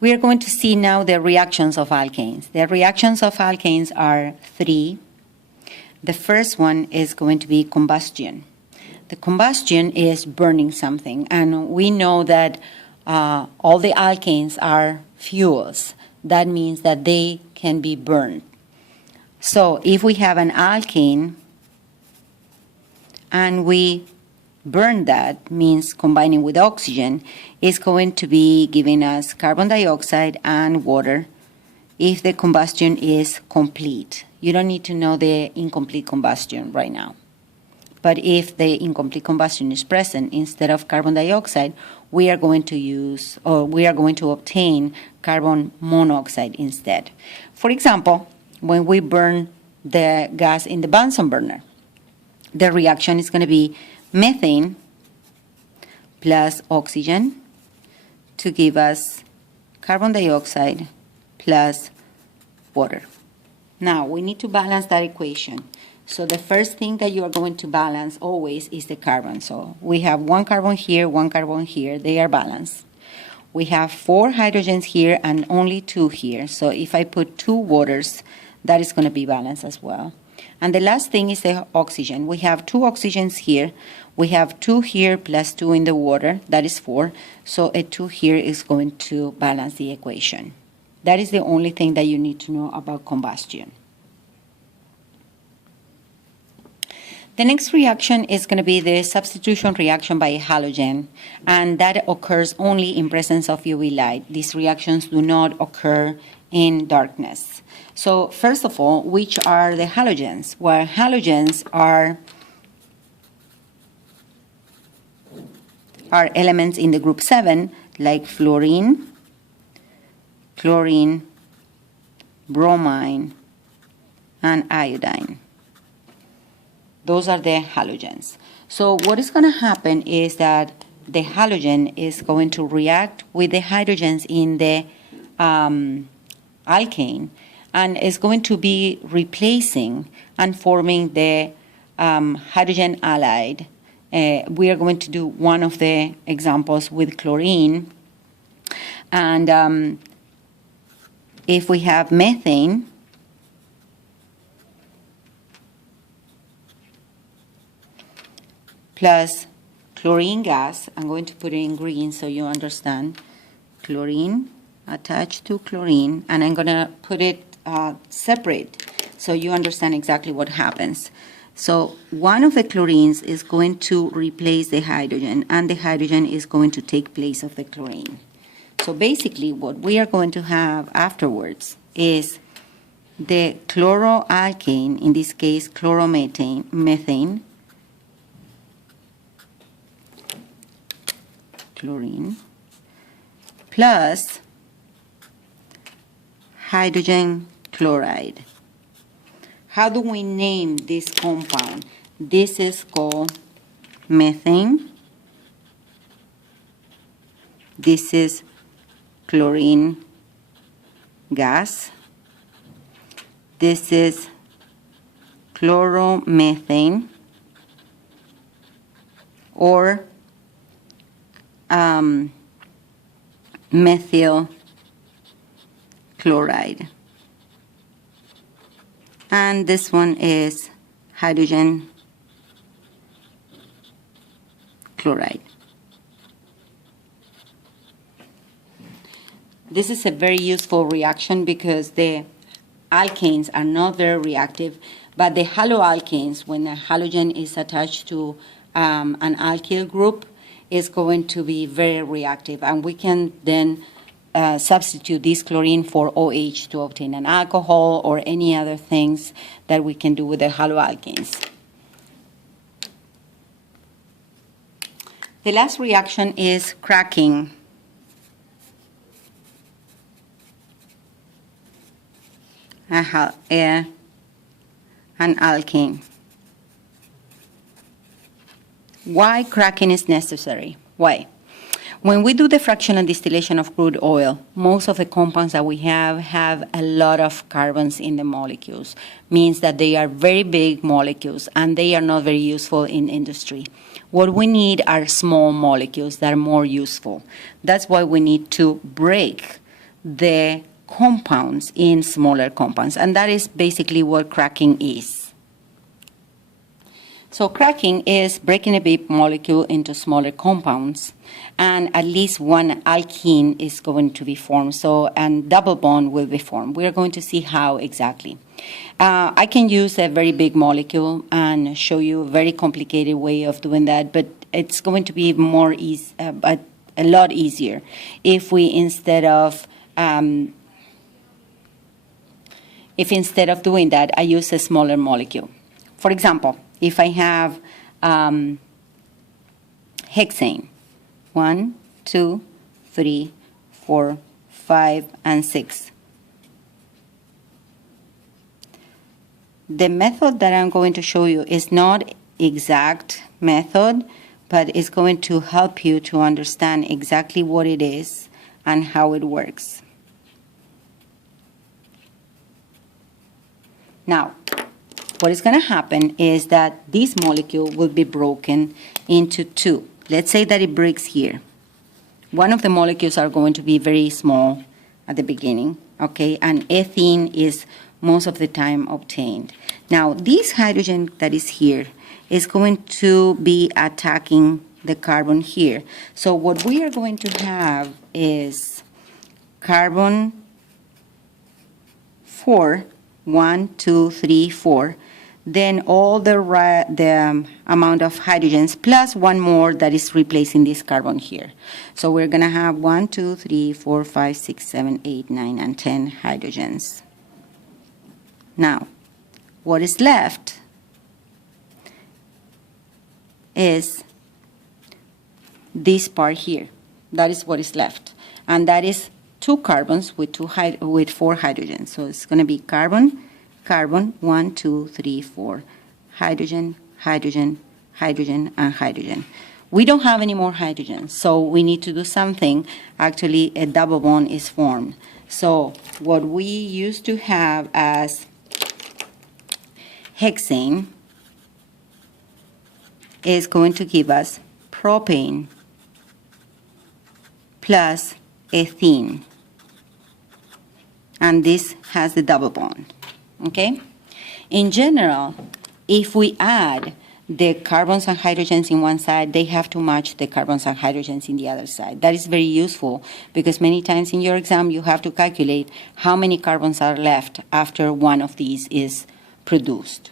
We are going to see now the reactions of alkanes. The reactions of alkanes are three. The first one is going to be combustion. The combustion is burning something, and we know that all the alkanes are fuels. That means that they can be burned. So if we have an alkane and we burn that, means combining with oxygen, is going to be giving us carbon dioxide and water if the combustion is complete. You don't need to know the incomplete combustion right now. But if the incomplete combustion is present, instead of carbon dioxide, we are going to use, or we are going to obtain carbon monoxide instead. For example, when we burn the gas in the Bunsen burner, the reaction is going to be methane plus oxygen to give us carbon dioxide plus water. Now, we need to balance that equation. So the first thing that you are going to balance always is the carbon. So we have one carbon here, they are balanced. We have 4 hydrogens here and only 2 here. So if I put 2 waters, that is going to be balanced as well. And the last thing is the oxygen. We have 2 oxygens here. We have 2 here plus 2 in the water. That is 4. So a 2 here is going to balance the equation. That is the only thing that you need to know about combustion. The next reaction is going to be the substitution reaction by a halogen, and that occurs only in presence of UV light. These reactions do not occur in darkness. So first of all, which are the halogens? Well, halogens are elements in the group 7, like fluorine, chlorine, bromine, and iodine. Those are the halogens. So what is going to happen is that the halogen is going to react with the hydrogens in the alkane, and is going to be replacing and forming the hydrogen halide. We are going to do one of the examples with chlorine. And if we have methane, plus chlorine gas, I'm going to put it in green so you understand, chlorine attached to chlorine, and I'm going to put it separate so you understand exactly what happens. So one of the chlorines is going to replace the hydrogen, and the hydrogen is going to take place of the chlorine. So basically what we are going to have afterwards is the chloroalkane, in this case methane, chlorine, plus hydrogen chloride. How do we name this compound? This is called methane. This is chlorine gas. This is chloromethane, or methyl chloride. And this one is hydrogen chloride. This is a very useful reaction because the alkanes are not very reactive, but the haloalkanes, when a halogen is attached to an alkyl group, is going to be very reactive, and we can then substitute this chlorine for OH to obtain an alcohol or any other things that we can do with the haloalkanes. The last reaction is cracking. An alkane. Why cracking is necessary? Why? When we do the fractional distillation of crude oil, most of the compounds that we have a lot of carbons in the molecules. Means that they are very big molecules and they are not very useful in industry. What we need are small molecules that are more useful. That's why we need to break the compounds in smaller compounds. And that is basically what cracking is. So cracking is breaking a big molecule into smaller compounds, and at least one alkene is going to be formed. So, and double bond will be formed. We are going to see how exactly. I can use a very big molecule and show you a very complicated way of doing that, but it's going to be more easy, a lot easier if we instead of doing that, I use a smaller molecule. For example, if I have hexane, 1, 2, 3, 4, 5, and 6. The method that I'm going to show you is not exact method, but it's going to help you to understand exactly what it is and how it works. Now, what is going to happen is that this molecule will be broken into two. Let's say that it breaks here. One of the molecules are going to be very small at the beginning, okay, and ethene is most of the time obtained. Now, this hydrogen that is here is going to be attacking the carbon here. So what we are going to have is carbon 4, 1, 2, 3, 4, then all the amount of hydrogens plus one more that is replacing this carbon here. So we're going to have 1, 2, 3, 4, 5, 6, 7, 8, 9, and 10 hydrogens. Now, what is left is this part here. That is what is left. And that is two carbons with 4 hydrogens. So it's going to be carbon, carbon, 1, 2, 3, 4, hydrogen, hydrogen, hydrogen, and hydrogen. We don't have any more hydrogens, so we need to do something. Actually, a double bond is formed. So what we used to have as hexane is going to give us propane plus ethene. And this has the double bond. Okay? In general, if we add the carbons and hydrogens in one side, they have to match the carbons and hydrogens in the other side. That is very useful because many times in your exam you have to calculate how many carbons are left after one of these is produced.